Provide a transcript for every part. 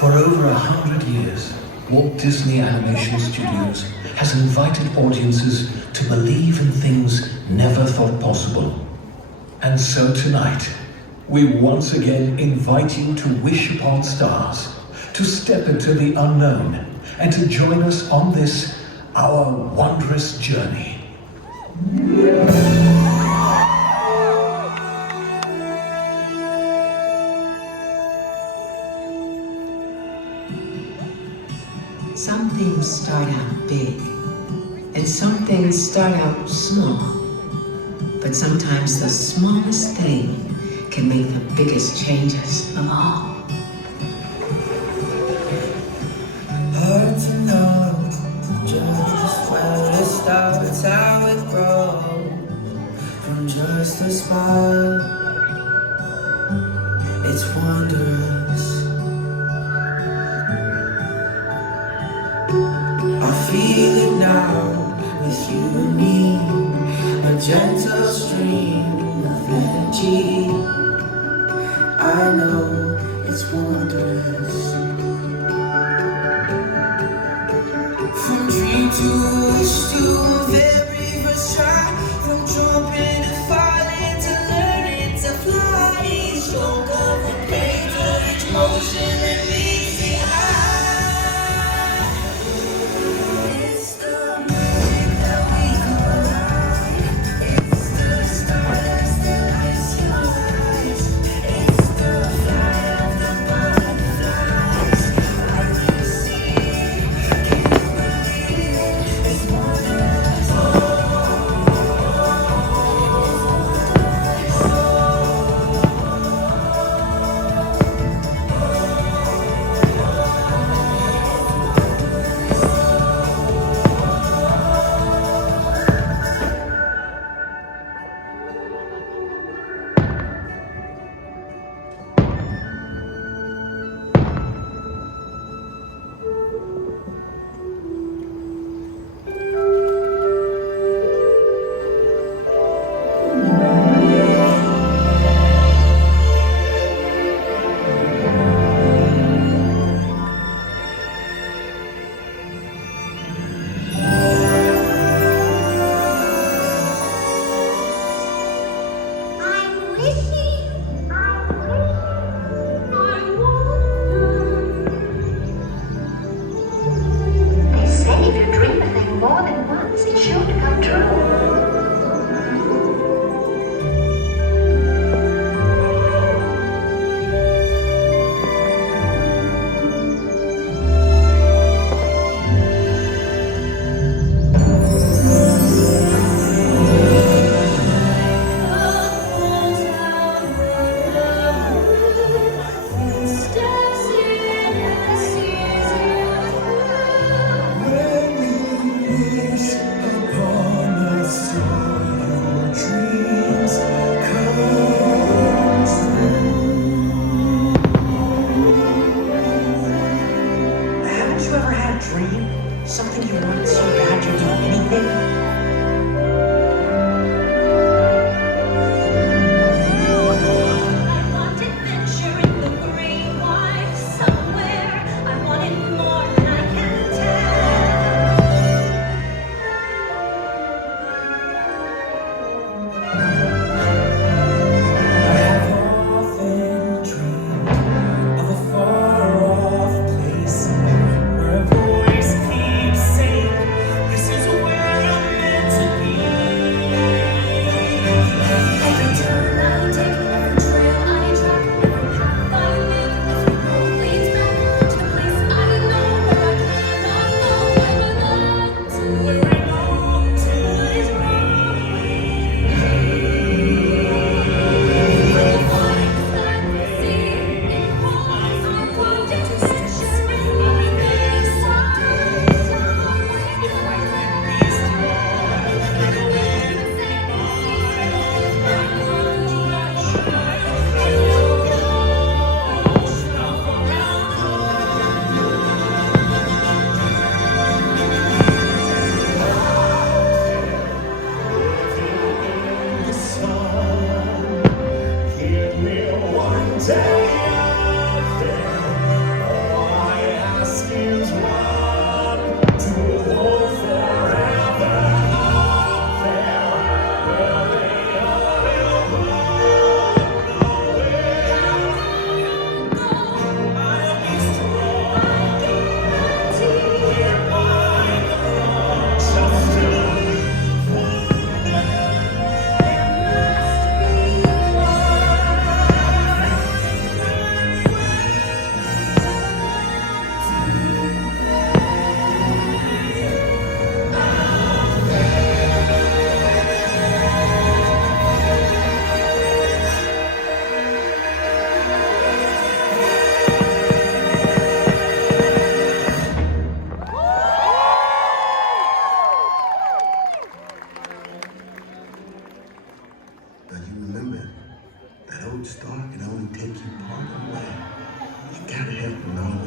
For over 100 years, Walt Disney Animation Studios has invited audiences to believe in things never thought possible. And so tonight, we once again invite you to wish upon stars, to step into the unknown, and to join us on this, our wondrous journey. Some things start out big, and some things start out small. But sometimes the smallest thing can make the biggest changes of all. Hard to know just where it starts, how it grows. From just a smile, it's wondrous. I feel it now with you and me, a gentle stream of energy. I know it's wondrous. From dream to wish to very first try, from jumping to falling to learning to fly. Each stroke of the page or each motion that meets the eye. It's the magic that we call life. It's the stardust that lights your eyes. It's the fire of the butterflies. I can see it. It's wondrous. They say if you dream a thing more than once, it's sure to come true. Haven't you ever had a dream? Something you wanted so bad you'd do anything? I want adventure in the great wide somewhere. I want it more than I can tell. I have often dreamed of a far-off place where a voice keeps saying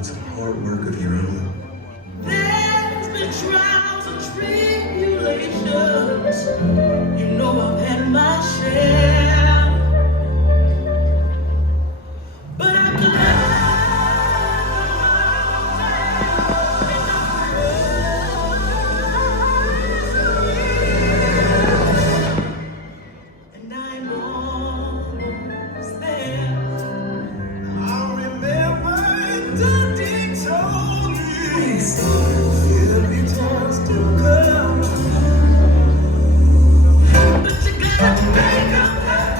and some hard work of your own. There's been trials and tribulations. You know I've had my share. But I'm glad. And I'm almost there. I remember Daddy told me every chance to come. But you gotta make up that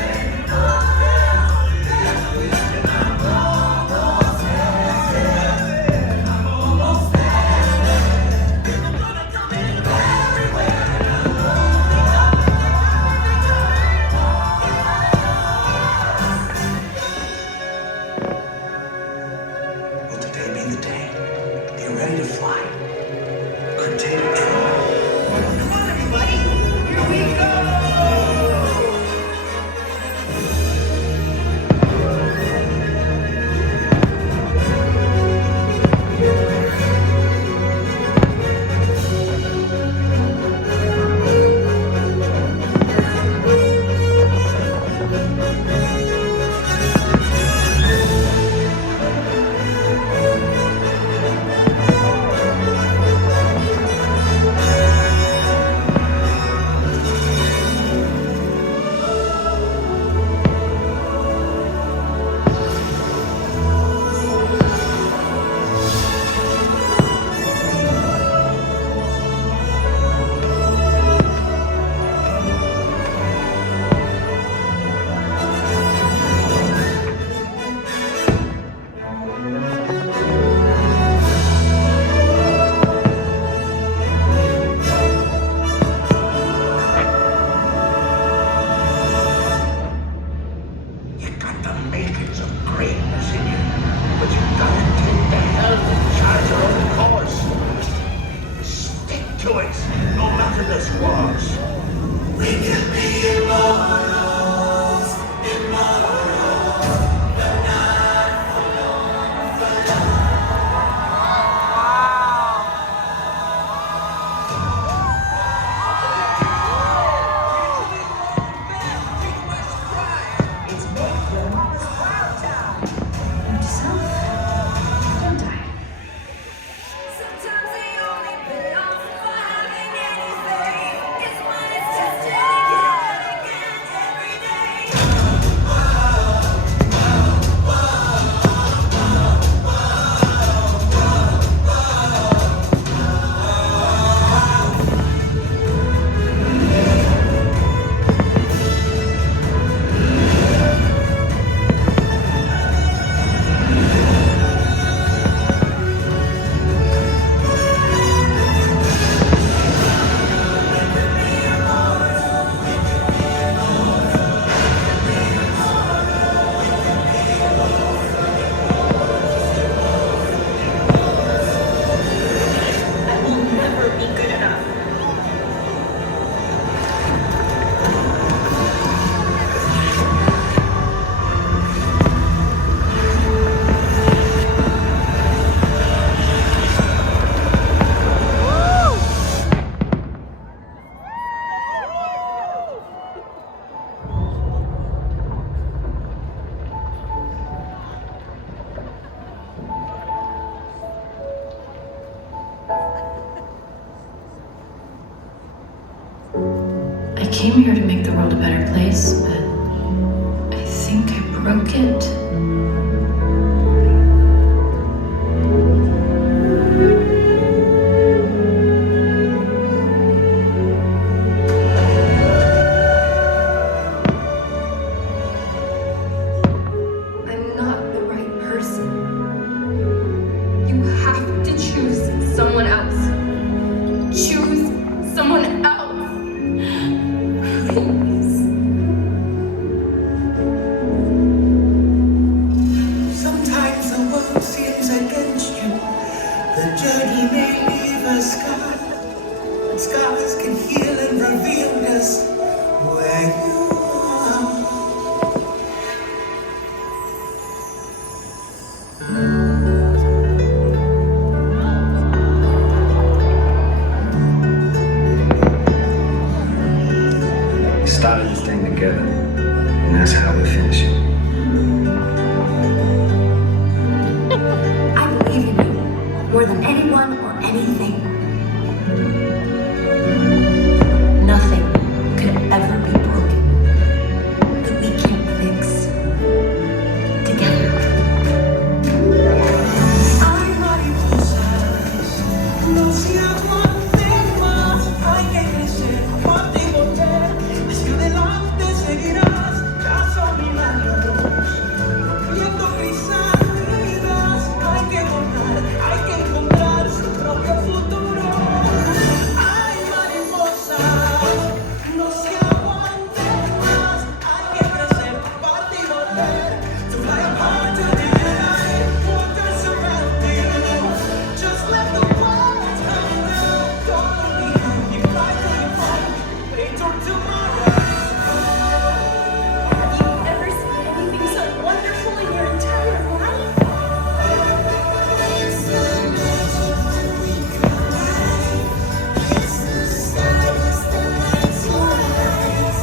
Will today be the day? You're ready to fly. Could take a try. Come on, everybody. Here we go. You got the makings of greatness in you, but you gotta take the helm and charge your own course. Stick to it, no matter the squads. We can be immortals, immortals. Sometimes the only payoff for having anything is when it's tested again and again every day. I will never be good enough. I came here to make the world a better place, but I think I broke it. I'm not the right person. You have to choose someone else. Choose someone else. Please. Sometimes the world seems against you. The journey may leave a scar, but scars can heal and reveal just where you are. more than anyone or anything. Nothing could ever be broken that we can't fix together. Hay mariposas, no se aguanten más. Hay que crecer, parte y volver. Hacia adelante seguirás, ya son 1000 años. Viendo crisállidas, hay que encontrar su propio futuro. Hay mariposas, no se aguanten más. Hay que crecer, parte y volver. To fly apart to the light, waters surround you. Just let the world come down. Don't look behind you, fly till you find. Fate or tomorrow. Have you ever seen anything so wonderful in your entire life? It's the magic when we collide. It's the stars, the lights, your eyes.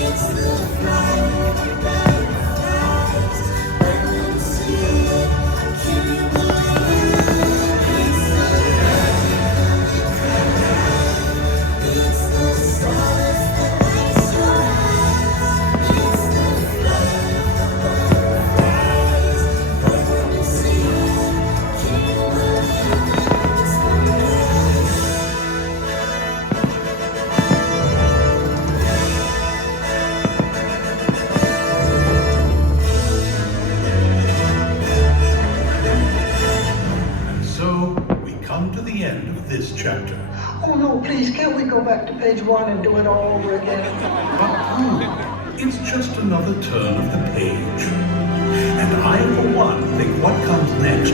It's the flight of the butterflies. When we see it, can you believe it? It's the magic when we collide. It's the stars, the lights, your eyes. It's the flight of the butterflies. When we see it, can you believe it? It's the And so we come to the end of this chapter. Oh no, please, can't we go back to page 1 and do it all over again? It's just another turn of the page. And I, for one, think what comes next